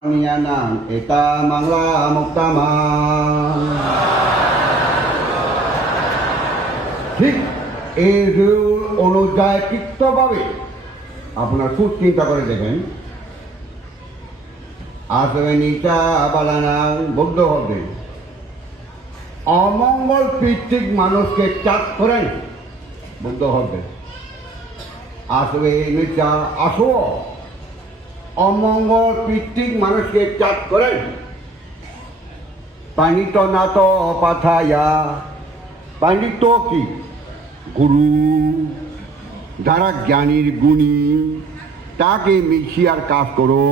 Nianang eta mangla muktama ঠিক এই rule অনুযায়ী কৃত্যভাবে আপনার খুব চিন্তা করে দেখেন আসবে নিচা বালানা বৌদ্ধ হবে অমঙ্গল ভিত্তিক মানুষকে চাপ করেন বৌদ্ধ হবে আসবে নিচা আসো অমঙ্গল ভিত্তিক মানুষকে চাপ করেন পানিত নাত পাথায়া পাণ্ডিত কি গুরু যারা জ্ঞানীর গুণী তাকে মিশিয়ার কাজ করো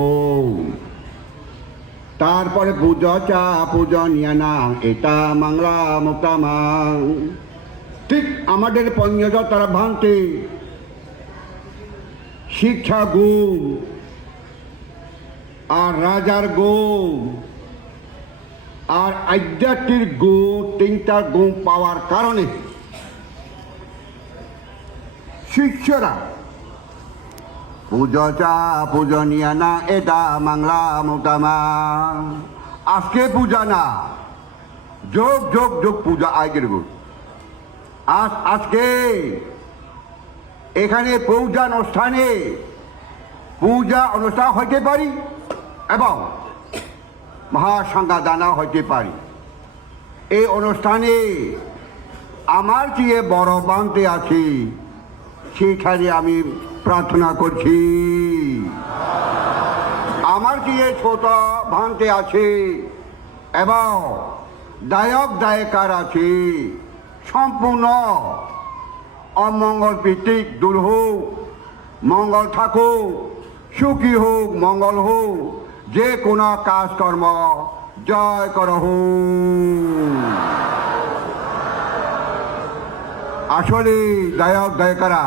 তারপরে পূজা চা পূজা নিয়ানা এটা মাংলা মোটামাং ঠিক আমাদের পঞ্চজ তারা ভাঙতে শিক্ষা গুণ আর রাজার গুণ আর আধ্যাত্মিক গুণ তিনটা গুণ পাওয়ার কারণে শিষ্যরা পূজা চা পূজনীয় না এটা মাংলা মোটামা আজকে পূজা না যোগ যোগ যোগ পূজা আগের গুণ আজকে এখানে পূজা অনুষ্ঠান হইতে পারি এবং মহাসংঘা দানা হইতে পারি এই অনুষ্ঠানে আমার চেয়ে বড় বানতে আছি সেখানে আমি প্রার্থনা করছি আমার চেয়ে ছোট ভাঙতে আছে এবং দায়ক দায়িকার আছে সম্পূর্ণ অমঙ্গল ভিত্তিক দূর হোক মঙ্গল থাকুক সুখী হোক মঙ্গল হোক যে কোনো কাজকর্ম জয় কর হোক আসলে দায়ক দায়িকারা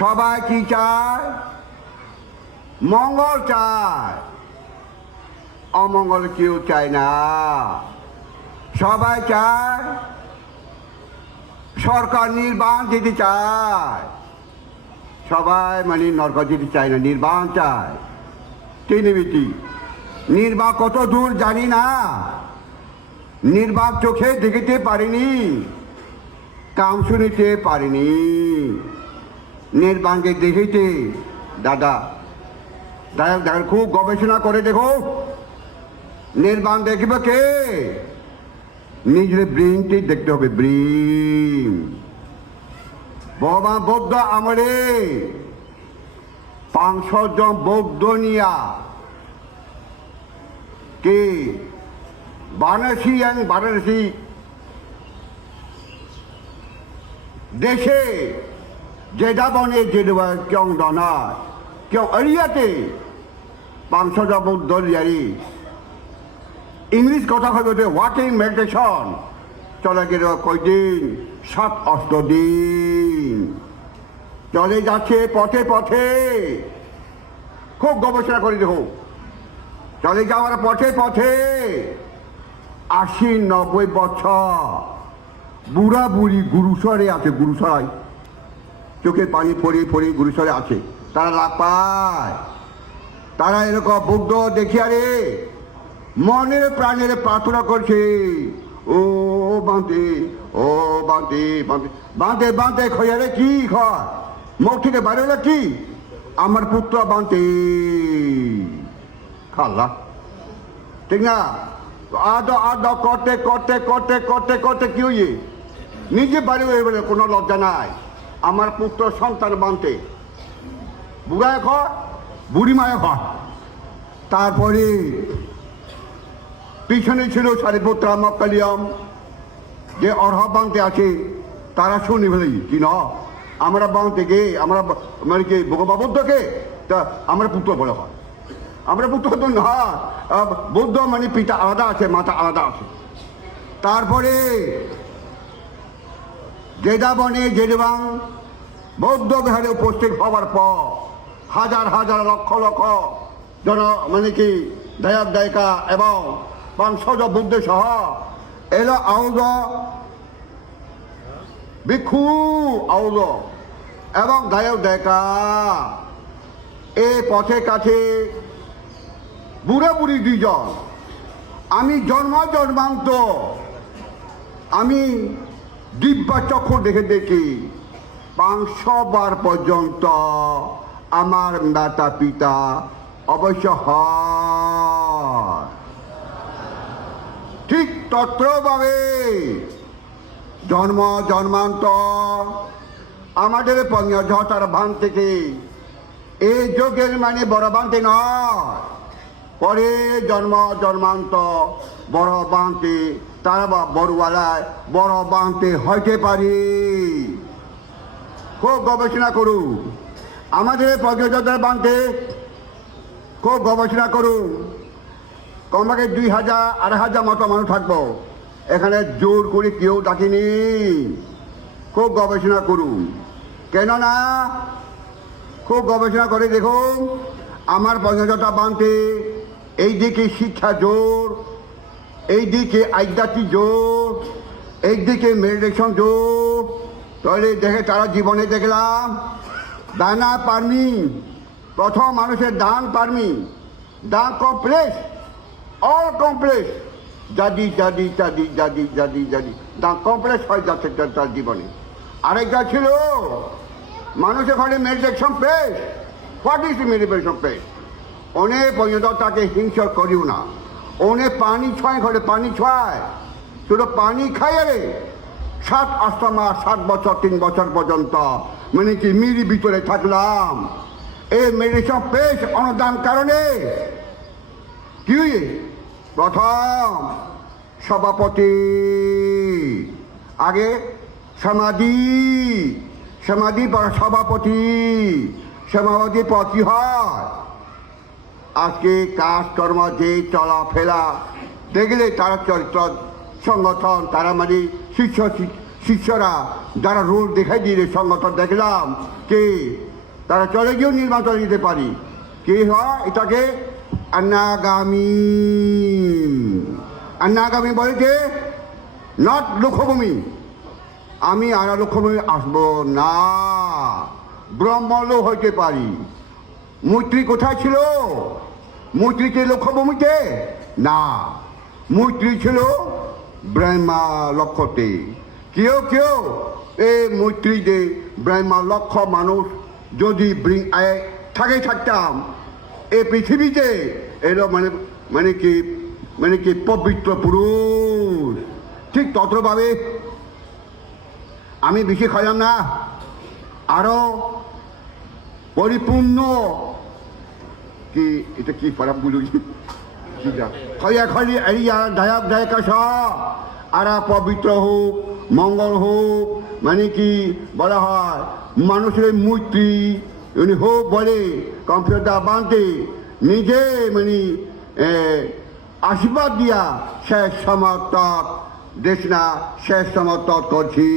সবাই কি চায় মঙ্গল চায় অমঙ্গল কেউ চায় না সবাই চায় সরকার নির্বাণ দিতে চায় সবাই মানে নরক যেতে চায় না নির্বাণ চায় তিনিবিতি নির্বাক কত দূর জানি না নির্বাক চোখে দেখিতে পারিনি কাম শুনিতে পারিনি নির্বাণকে দেখিতে দাদা খুব গবেষণা করে দেখো নির্বাণ দেখবে কে নিজের ব্রেনটি দেখতে হবে ব্রেন ভগবান বৌদ্ধ আমলে 500 জন বৌদ্ধ নিয়া কে বারাণসী দেশে যেটা বনে যেটা কেউ দনা কেউ এরিয়াতে 500 জন বৌদ্ধ লিয়ারি ইংলিশ কথা হবে ওয়াকিং মেডিটেশন চলে গেল কয়দিন 7-8 দিন চলে যাচ্ছে পথে পথে খুব গবেষণা করে দেখো চলে যাওয়ার পথে পথে 80-90 বছর বুড়া বুড়ি গুরুসরে আছে গুরুসরাই চোখের পানি ফড়িয়ে গুরুসরে আছে তারা লাভ পায় তারা এরকম বুদ্ধ দেখিয়া রে মনের প্রাণের প্রার্থনা করছে ও বাঁধে ও বাঁধে বাঁধে বাঁধে বাঁধে খয়ারে কি খয় মুখ থেকে বাইরে হলে কি আমার পুত্র বাঁধে খাল্লা ঠিক না আদ করতে করতে করতে করতে করতে কি হইয়ে নিজে বাড়ি হয়ে বলে কোনো লজ্জা নাই আমার পুত্র সন্তান বাঁধতে বুড়ায় খয় বুড়ি মায়ে খয় তারপরে পিছনে ছিল সারিপুত্রা মক্কালিয়াম যে অর্হ বাঁধতে আছে তারা শুনি ফেলি কি না আমরা বাঁধতে গে আমরা মানে কি বৌদ্ধকে তা আমরা পুত্র বলে হয় আমরা পুত্র তো না বৌদ্ধ মানে পিতা আলাদা আছে মাতা আলাদা আছে তারপরে জেদা বনে জেদবাং বৌদ্ধ বিহারে উপস্থিত হওয়ার পর হাজার হাজার লক্ষ লক্ষ জন মানে কি দায়ক দায়িকা এবং 500 জন বুদ্ধ সহ এলো আউজ ভিক্ষু আউজ এবং দায়ক দায়িকা এই পথে কাছে বুড়া বুড়ি দুইজন, আমি জন্মান্ত আমি দিব্যা চক্ষু দেখে দেখি 500 বার পর্যন্ত আমার মাতা পিতা অবশ্য হয়। ঠিক তত্রভাবে জন্মান্তর আমাদের পঞ্চধর ভান থেকে এই যোগের মানে বড় বান্তে নয়, পরে জন্মান্তর বড় বান্তে তারা বা বড়ওয়ালায় বড় বান্তে হইতে পারি। খুব গবেষণা করুন আমাদের পঞ্চধর বান্তে, খুব গবেষণা করুন। কমপক্ষে 2000 2500 মতো মানুষ থাকবো এখানে, জোর করে কেউ ডাকিনি। খুব গবেষণা করুন, কেননা খুব গবেষণা করে দেখুন আমার পঞ্চদশটা বানতে এই দিকে শিক্ষা জোর, এই দিকে আধ্যাত্মিক জোর, এই দিকে মেডিটেশন জোর। তাহলে দেখে তারা জীবনে দেখলাম দানা পারমি, প্রথম মানুষের দান পারমি, দান কমপ্লেক্স, অল কমপ্লেক্স, জাদি জাদি জাদি জাদি জাদি জাদি দান কমপ্লেক্স হয়ে যাচ্ছে তার জীবনে। আরেকটা ছিল মানুষের ঘরে মেডিটেশন পেশ। হোয়াট ইজ মেডিটেশন পেশ? অনেক পর্যন্ত তাকে হিংসা করিও না, অনেক পানি ছয়, ঘরে পানি ছয়, শুধু পানি খাই। রে 7-8 মাস, 7 বছর 3 বছর পর্যন্ত মানে কি মিরি ভিতরে থাকলাম। এই মেডিটেশন পেশ অনুদান কারণে কি প্রথম সভাপতি, আগে সমাধি পর সভাপতি, সভাপতি হয়। আজকে কাজকর্ম যে চলাফেরা দেখলে তারা চরিত্র সংগঠন, তারা মানে শিষ্যরা যারা রোল দেখাই দিয়ে সংগঠন দেখলাম কে তারা চলে গিয়েও নির্মাণ করে দিতে পারি। কি হয় এটাকে অনাগামী বলে যে নট লক্ষ্যভূমি। আমি আর লক্ষ্যভূমি আসবো না, ব্রহ্মলো হইতে পারি। মৈত্রী কোথায় ছিল? মৈত্রীকে লক্ষ্যভূমিতে না, মৈত্রী ছিল ব্রহ্মা লক্ষ্যতে। কেউ এই মৈত্রীতে ব্রহ্মা লক্ষ্য মানুষ যদি থাকতাম এই পৃথিবীতে, এলো মানে কি পবিত্র পুরুষ। ঠিক ততভাবে আমি বেশি খাইলাম না, আরো পরিপূর্ণ কি এটা কি পারাম বলুন খয়াখলি এরিয়া দায়ক দায়িকা সব আরা পবিত্র হোক, মঙ্গল হোক, মানে কি বলা হয় মানুষের মূর্তি হোক বলে কম্পিউটার বানতে নিজে মানে আশীর্বাদ দিয়া শেষ সমর্থক দেশ না শেষ সমর্থক করছি।